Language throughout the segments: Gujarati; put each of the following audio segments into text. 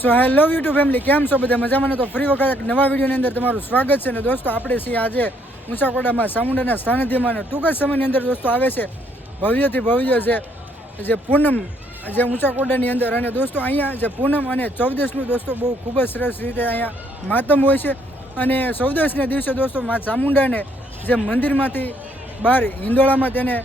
સો હેલો યુટ્યુબ ફેમિલી કેમ છો બધા? મજામાં તો ફરી વખત એક નવા વિડીયોની અંદર તમારું સ્વાગત છે. ને દોસ્તો, આપણે છીએ આજે મુસાકોડામાં ચામુંડાના સાનિધ્યમાં. અને ટૂંક જ સમયની અંદર દોસ્તો આવે છે. ભવ્યથી ભવ્ય છે જે પૂનમ જે ઊંચાકોડાની અંદર. અને દોસ્તો, અહીંયા જે પૂનમ અને ચૌદસનું દોસ્તો બહુ ખૂબ જ સરસ રીતે અહીંયા માતમ હોય છે. અને ચૌદસને દિવસે દોસ્તો, મા ચામુંડાને જે મંદિરમાંથી બહાર હિંદોળામાં તેને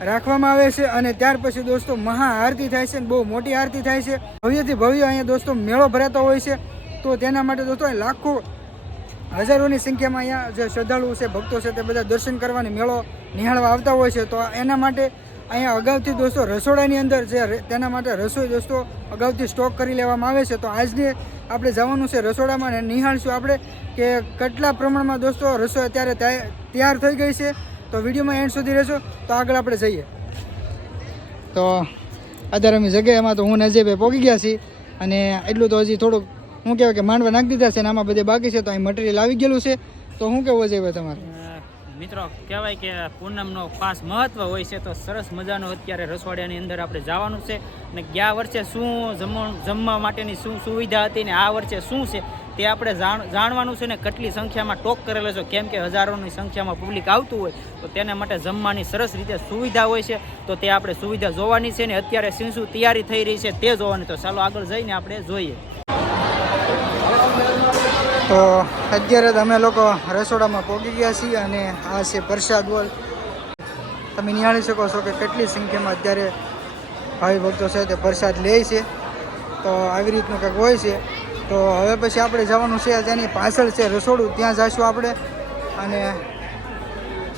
રાખવામાં આવે છે અને ત્યાર પછી દોસ્તો મહાઆરતી થાય છે બહુ મોટી આરતી થાય છે. ભવ્યથી ભવ્ય અહીંયા દોસ્તો મેળો ભરાતો હોય છે. તો તેના માટે દોસ્તો લાખો હજારોની સંખ્યામાં અહીંયા જે શ્રદ્ધાળુઓ છે, ભક્તો છે તે બધા દર્શન કરવાની મેળો નિહાળવા આવતા હોય છે. તો એના માટે અહીંયા અગાઉથી દોસ્તો રસોડાની અંદર જે તેના માટે રસોઈ દોસ્તો અગાઉથી સ્ટોક કરી લેવામાં આવે છે. તો આજને આપણે જવાનું છે રસોડામાં અને નિહાળશું આપણે કે કેટલા પ્રમાણમાં દોસ્તો રસોઈ અત્યારે તૈયાર થઈ ગઈ છે. તો વિડીયોમાં એન્ડ સુધી રહેશો તો આગળ આપણે જઈએ. તો અત્યારે અમે જગ્યાએમાં તો હું નજીબે પહોંચી ગયા છીએ અને એટલું તો હજી થોડુંક શું કહેવાય કે માંડવા નાખી દીધા છે અને આમાં બધે બાકી છે તો અહીં મટીરિયલ આવી ગયેલું છે. તો શું કેવું છે તમારે? મિત્રો કહેવાય કે પૂનમનો ખાસ મહત્વ હોય છે તો સરસ મજાનો અત્યારે રસોડિયાની અંદર આપણે જવાનું છે. અને ગયા વર્ષે શું જમવા જમવા માટેની શું સુવિધા હતી ને આ વર્ષે શું છે? તે આપણે જાણ જાણવાનું છે ને કેટલી સંખ્યામાં ટોક કરેલો છે. કેમ કે હજારોની સંખ્યામાં પબ્લિક આવતું હોય, તો તેના માટે જમવાની સરસ રીતે સુવિધા હોય છે. તો તે આપણે સુવિધા જોવાની છે ને અત્યારે શું શું તૈયારી થઈ રહી છે તે જોવાની. તો ચાલો આગળ જઈને આપણે જોઈએ. તો અત્યારે અમે લોકો રસોડામાં પહોંચી ગયા છીએ અને આ છે પ્રસાદ વોલ. તમે નિહાળી શકો છો કે કેટલી સંખ્યામાં અત્યારે ભાવિ ભક્તો છે તે પ્રસાદ લે છે. તો આવી રીતનું કંઈક હોય છે. તો હવે પછી આપણે જવાનું છે તેની પાછળ છે રસોડું, ત્યાં જઈશું આપણે. અને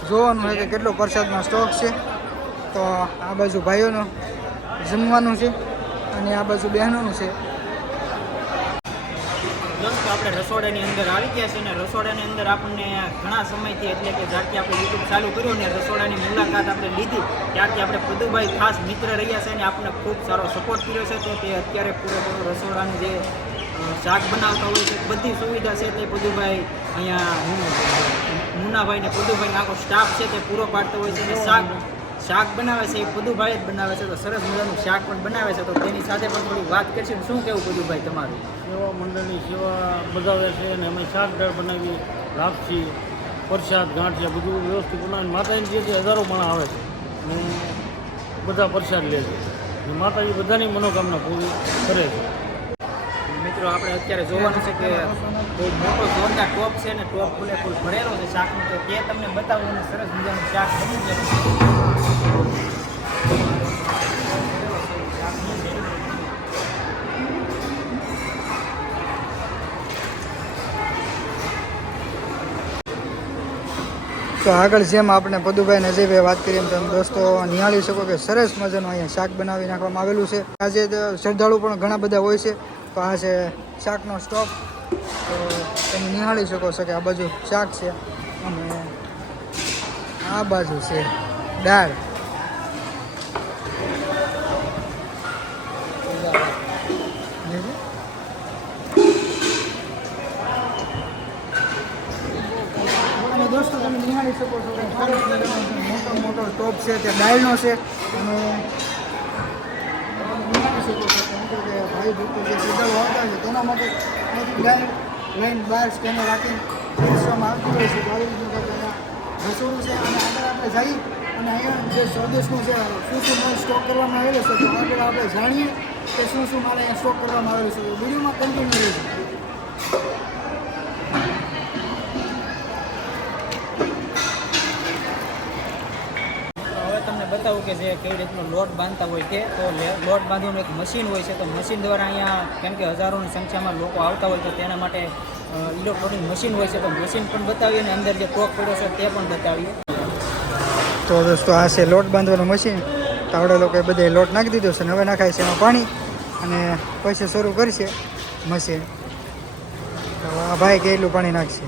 જોવાનું છે કે કેટલો પ્રસાદનો સ્ટોક છે. તો આ બાજુ ભાઈઓનો જમવાનું છે અને આ બાજુ બહેનોનું છે. દોસ્તો, આપણે રસોડાની અંદર આવી ગયા છે અને રસોડાની અંદર આપણને ઘણા સમયથી એટલે કે જ્યારથી આપણે યુટ્યુબ ચાલુ કર્યું ને રસોડાની મુલાકાત આપણે લીધી, ત્યારથી આપણે પદુભાઈ ખાસ મિત્ર રહ્યા છે અને આપણને ખૂબ સારો સપોર્ટ કર્યો છે. તો તે અત્યારે પૂરેપૂરો રસોડાનું જે શાક બનાવતા હોય છે, બધી સુવિધા છે તે પદુભાઈ અહીંયા મુનાભાઈ ને પદુભાઈ આખો સ્ટાફ છે તે પૂરો પાડતો હોય છે અને શાક શાક બનાવે છે, એ પદુભાઈ જ બનાવે છે, તો સરસ મજાનું શાક પણ બનાવે છે, તો તેની સાથે પણ થોડી વાત કરશે. શું કેવું પદુભાઈ તમારું? સેવા મંડળની સેવા બજાવે છે અને અમે શાક દાળ બનાવી લાપસી, પ્રસાદ, ગાંઠિયા બધું વ્યવસ્થિત બનાવીને માતાજી જે છે હજારો માણસ આવે છે, અને બધા પ્રસાદ લે છે. માતાજી બધાની મનોકામના પૂરી કરે છે. મિત્રો, આપણે અત્યારે જોવાનું છે કે બહુ મોટો જોરદાર ટોપ છે ને ટોપ ફૂલે ફૂલ ભરેલો છે શાકનું. તો તે તમને બતાવું અને સરસ મજાનું શાક બની છે તો આગળ જેમ આપણે પદુભાઈ નજીભાઈ વાત કરીએ તમે દોસ્તો, નિહાળી શકો કે સરસ મજાનું અહીંયા શાક બનાવી નાખવામાં આવેલું છે. આજે શ્રદ્ધાળુ પણ ઘણા બધા હોય છે. તો આ છે શાકનો સ્ટોક તો તમે નિહાળી શકો છો કે આ બાજુ શાક છે અને આ બાજુ છે દાળ. દોસ્તો, તમે નિહાળી શકો છો મોટો મોટો ટોપ છે તે દાળનો છે. અને કે કે ભાઈ ભક્તો જે શ્રદ્ધાળુ આવતા છે, તેના માટે અહીંથી લાઈન બહાર સ્કેનર રાખીને પીરસવામાં આવતી હોય છે. આવી રીતનું રસોડું છે અને આગળ આપણે જઈ અને અહીંયા જે સ્વદેશનું છે, શું શું માલ સ્ટોક કરવામાં આવેલો છે, તો આગળ આપણે જાણીએ કે શું શું માલ અહીંયા સ્ટોક કરવામાં આવેલો છે. વિડીયોમાં કન્ટિન્યુ રહેશે બતાવું કે જે કેવી રીતનો લોટ બાંધતા હોય છે. તો લોટ બાંધવાનું એક મશીન હોય છે. તો મશીન દ્વારા અહીંયા કેમ કે હજારોની સંખ્યામાં લોકો આવતા હોય તો તેના માટે ઇલેક્ટ્રોનિક મશીન હોય છે. તો મશીન પણ બતાવીએ અને અંદર જે કોક પડ્યો છે તે પણ બતાવીએ. તો દોસ્તો, આ છે લોટ બાંધવાનું મશીન તો આપણે લોકોએ બધે લોટ નાખી દીધો છે અને હવે નાખાય છે એમાં પાણી. અને પછી શરૂ કરશે મશીન તો આ ભાઈ કેટલું પાણી નાખશે?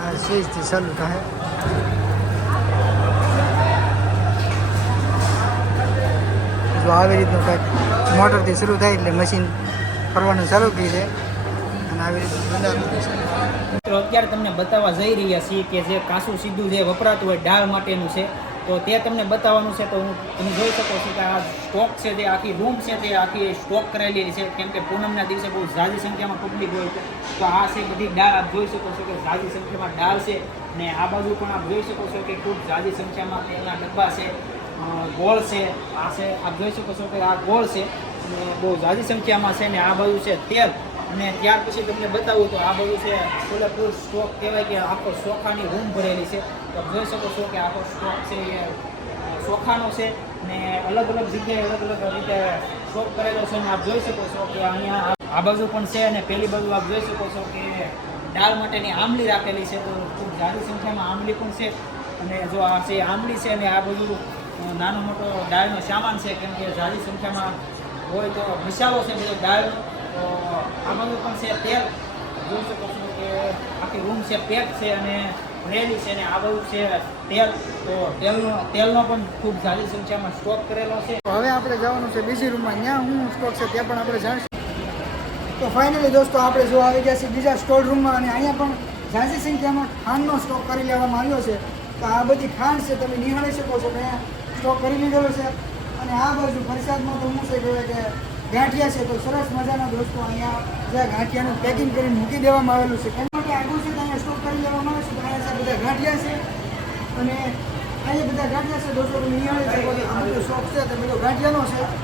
આ સ્વિચથી ચાલુ થાય. જો આવી રીતનું કંઈક મોટરથી શરૂ થાય એટલે મશીન ફરવાનું ચાલુ થઈ દે અને આવી રીતનું અત્યારે તમને બતાવવા જઈ રહ્યા છીએ કે જે કાસું સીધું જે વપરાતું હોય દાળ માટેનું છે, તો તે તમને બતાવવાનું છે, તો હું તમે જોઈ શકો છો કે આ સ્ટોક છે તે આખી રૂમ છે તે આખી સ્ટોક કરેલી છે, કેમ કે પૂનમના દિવસે બહુ ઝાઝી સંખ્યામાં પબ્લિક હોય છે. તો આ છે બધી ડાળ, આપ જોઈ શકો છો કે ઝાઝી સંખ્યામાં ડાળ છે ને આ બાજુ પણ આપ જોઈ શકો છો કે ખૂબ ઝાઝી સંખ્યામાં તેલના ડબ્બા છે. ગોળ છે, આ છે, આપ જોઈ શકો છો કે આ ગોળ છે અને બહુ ઝાઝી સંખ્યામાં છે ને આ બાજુ છે તેલ. અને ત્યાર પછી તમને બતાવું તો આ બાજુ છે સોલાપુર સ્ટોક કહેવાય કે આખો ચોખાની રૂમ ભરેલી છે. તો જોઈ શકો છો કે આખો સ્ટોક છે એ સોખાનો છે ને અલગ અલગ જગ્યાએ અલગ અલગ રીતે સ્ટોક કરેલો છે અને આપ જોઈ શકો છો કે અહીંયા આ બાજુ પણ છે અને પેલી બાજુ આપ જોઈ શકો છો કે દાળ માટેની આંબલી રાખેલી છે. તો ખૂબ સારી સંખ્યામાં આંબલી પણ છે. અને જો આ છે આંબલી છે અને આ બધું નાનો મોટો દાળનો સામાન છે, કેમ કે સારી સંખ્યામાં હોય તો મસાલો છે બધો દાળનો તો આ બધું પણ છે તેલ. જોઈ શકો છો કે આખી રૂમ છે પેક છે અને ભરેલી છે અને આ બધું છે તેલ. તો તેલનો તેલનો પણ ખૂબ સારી સંખ્યામાં સ્ટોક કરેલો છે. હવે આપણે જવાનું છે બીજી રૂમમાં ત્યાં હું સ્ટોક છે ત્યાં પણ આપણે જાણીશું. તો ફાઇનલી દોસ્તો, આપણે જો આવી ગયા છીએ બીજા સ્ટોર રૂમમાં અને અહીંયા પણ ઝાઝી સંખ્યામાં ખાંડનો સ્ટોક કરી લેવામાં આવ્યો છે. તો આ બધી ખાંડ છે, તમે નિહાળી શકો છો. કે અહીંયા સ્ટોક કરી લીધેલો છે. અને આ બાજુ વરસાદમાં તો શું છે કહેવાય કે ગાંઠિયા છે તો સરસ મજાના દોસ્તો અહીંયા જે ગાંઠિયાનું પેકિંગ કરીને મૂકી દેવામાં આવેલું છે. એના માટે આગળ છે ત્યાં સ્ટોક કરી લેવામાં આવે છે. અહીંયા બધા ગાંઠિયા છે. અને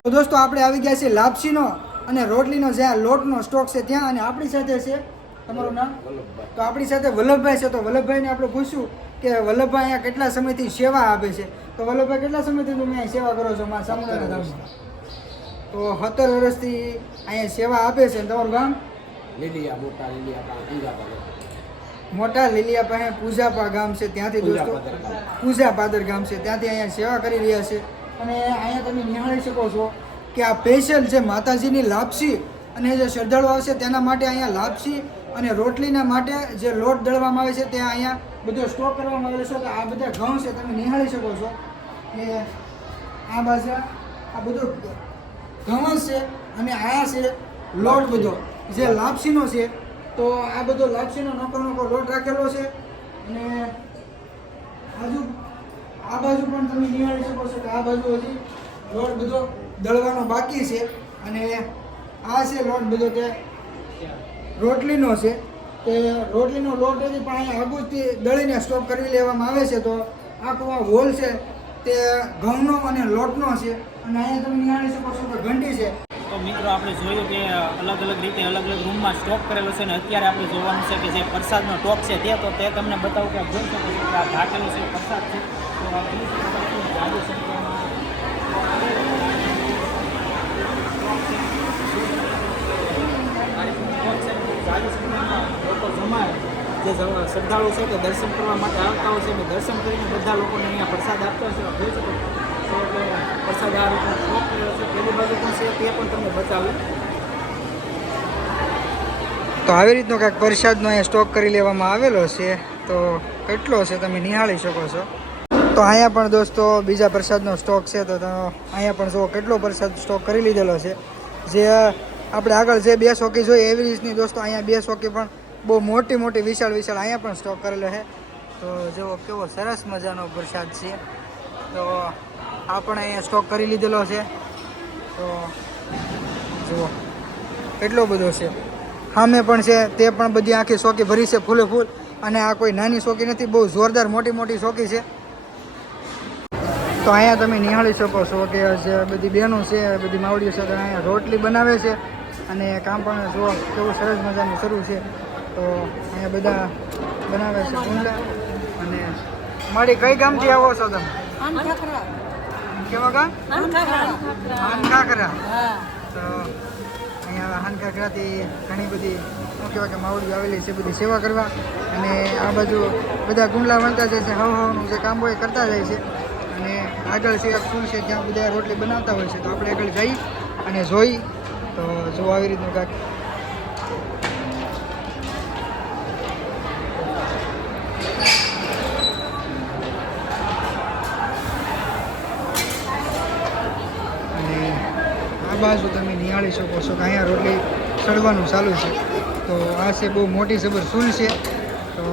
તો દોસ્તો, આપણે આવી ગયા છે લાપસીનો અને રોટલીનો જ્યાં લોટનો સ્ટોક છે ત્યાં. અને આપણી સાથે છે, તમારું નામ? તો આપણી સાથે વલ્લભભાઈ છે. તો વલ્લભભાઈને આપણે પૂછ્યું કે વલ્લભભાઈ અહીંયા કેટલા સમયથી સેવા આપે છે? તો વલ્લભભાઈ કેટલા સમયથી તમે અહીંયા સેવા કરો છો મારા સામુદાયના ધામમાં? તો સત્તર વર્ષથી અહીંયા સેવા આપે છે તમારું ગામ? લીલિયા મોટા લીલિયા પૂજા મોટા લીલિયા પાસે પૂજાપા ગામ છે ત્યાંથી દોસ્તો? પૂજા પાદર ગામ છે ત્યાંથી અહીંયા સેવા કરી રહ્યા છે. અને અહીંયા તમે નિહાળી શકો છો કે આ સ્પેશિયલ છે માતાજીની લાપસી અને જે શ્રદ્ધાળુ આવશે તેના માટે અહીંયા લાપસી અને રોટલીના માટે જે લોટ દળવામાં આવે છે ત્યાં અહીંયા બધો સ્ટોક કરવામાં આવેલો છે તો આ બધા ઘઉં છે તમે નિહાળી શકો છો કે આ બાજુ આ બધો ઘઉં છે અને આ છે લોટ બધો. જે લાપસીનો છે તો આ બધો લાપસીનો નોકર નોકો લોટ રાખેલો છે અને બાજુ આ બાજુ પણ તમે નિહાળી શકો છો કે આ બાજુ હજી લોટ બધો દળવાનો બાકી છે અને આ છે લોટ બધો તે રોટલીનો છે. તે રોટલીનો લોટ હજી પણ અહીંયા આગુથી દળીને સ્ટોક કરી લેવામાં આવે છે તો આખો આ હોલ છે, તે ઘઉંનો અને લોટનો છે. અને અહીંયા તમે નિહાળી શકો છો કે ઘંટી છે. તો મિત્રો, આપણે જોયું કે અલગ અલગ રીતે અલગ અલગ રૂમમાં સ્ટોક કરેલો છે અને અત્યારે આપણે જોવાનું છે કે જે પ્રસાદનો ટોપ છે તે, તો તે તમને બતાવું કે જોઈ શકો છો કે આ ઢાંકેલું છે પ્રસાદ છે. આ કે જાડી સંખ્યામાં જમાય જે શ્રદ્ધાળુ છે કે દર્શન કરવા માટે આવતા હોય છે. અને દર્શન કરીને બધા લોકોને અહીંયા પ્રસાદ આપતા છે. જોઈ શકો છો. પ્રસાદ આ રીતનો શોખ કર્યો છે. પેલી બાજુ પણ છે, તે પણ તમને બતાવ્યું તો આવી રીતનો કાંઈક પ્રસાદનો અહીંયા સ્ટોક કરી લેવામાં આવેલો છે. તો કેટલો છે તમે નિહાળી શકો છો? તો અહીંયા પણ દોસ્તો બીજા પ્રસાદનો સ્ટોક છે. તો અહીંયા પણ જુઓ કેટલો પ્રસાદ સ્ટોક કરી લીધેલો છે. જે આપણે આગળ જે બે શોકી જોઈએ એવી રીતની દોસ્તો અહીંયા બે શોકી પણ બહુ મોટી મોટી વિશાળ વિશાળ અહીંયા પણ સ્ટોક કરેલો છે. તો જુઓ કેવો સરસ મજાનો પ્રસાદ છે. તો આ પણ અહીંયા સ્ટોક કરી લીધેલો છે. તો જુઓ એટલો બધો છે. સામે પણ છે, તે પણ બધી આખી શોકી ભરી છે, ફૂલે ફૂલ. અને આ કોઈ નાની શોકી નથી, બહુ જોરદાર મોટી મોટી શોકી છે. તો અહીંયા તમે નિહાળી શકો છો કે જે બધી બહેનો છે, બધી માવડીઓ છે અહીંયા રોટલી બનાવે છે. અને કામ પણ જુઓ કેવું સરસ મજાનું શરૂ છે. તો અહીંયા બધા બનાવે છે ઊંડા. અને મારી કઈ ગામથી આવો છો તમે? કેવા ગામ? હાનખાખરા. તો અહીંયા હાનખાખરાથી ઘણી બધી, શું કહેવાય કે માવડી આવેલી છે, બધી સેવા કરવા. અને આ બાજુ બધા ગુંડલા વણતા જાય છે હવ હવનું જે કામ હોય કરતા જાય છે. અને આગળ છે, એક છે, ત્યાં બધા રોટલી બનાવતા હોય છે. તો આપણે આગળ જઈ અને જોઈ. તો જો આવી રીતનું કાંઈક અને આ બાજુ તમે નિહાળી શકો છો કે અહીંયા રોટલી ચડવાનું ચાલુ છે. તો આ છે બહુ મોટી સબર સૂલ છે. તો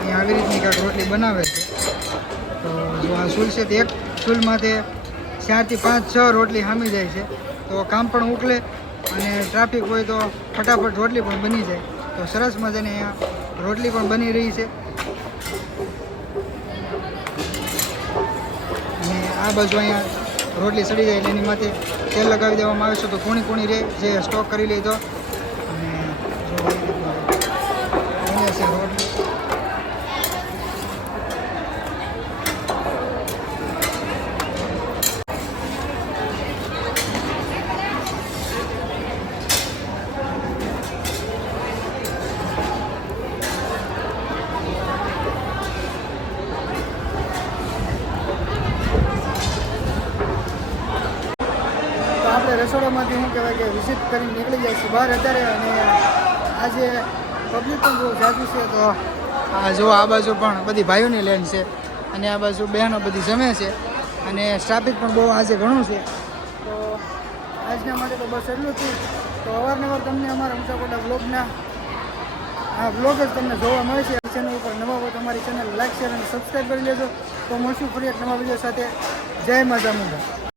અહીંયા આવી રીતની કાંઈક રોટલી બનાવે છે. તો જો આ સૂલ છે તે એક સૂલમાંથી ચારથી પાંચ, છ રોટલી હામી જાય છે. તો કામ પણ ઉકલે અને ટ્રાફિક હોય તો ફટાફટ રોટલી પણ બની જાય. તો સરસ મજાની અહીંયા રોટલી પણ બની રહી છે. અને આ બાજુ અહીંયા રોટલી સડી જાય એની માથે તેલ લગાવી દેવામાં આવે છે તો કોણી કોણી રહે, જે સ્ટોક કરી લે તો અને જો આ રીતનું બને છે રોટલી તો રસોડામાંથી શું કહેવાય કે વિઝિટ કરીને નીકળી જાય છે. બહાર અત્યારે અને આજે પબ્લિક પણ બહુ જાજુ છે તો આ જો આ બાજુ પણ બધી ભાઈઓની લેન છે અને આ બાજુ બહેનો બધી જમે છે અને ટ્રાફિક પણ બહુ આજે ઘણું છે. તો આજના માટે તો બસ એટલું છે. તો અવારનવાર તમને અમારા ઊંચાકોટા બ્લોગના આ બ્લોગ જ તમને જોવા મળે છે. ચેનલ ઉપર નવા હોય તમારી ચેનલ લાઈક શેર અને સબસ્ક્રાઈબ કરી લેજો. તો મળશું ફરી એક નવા વીડિયો સાથે. જય માતા મુંડા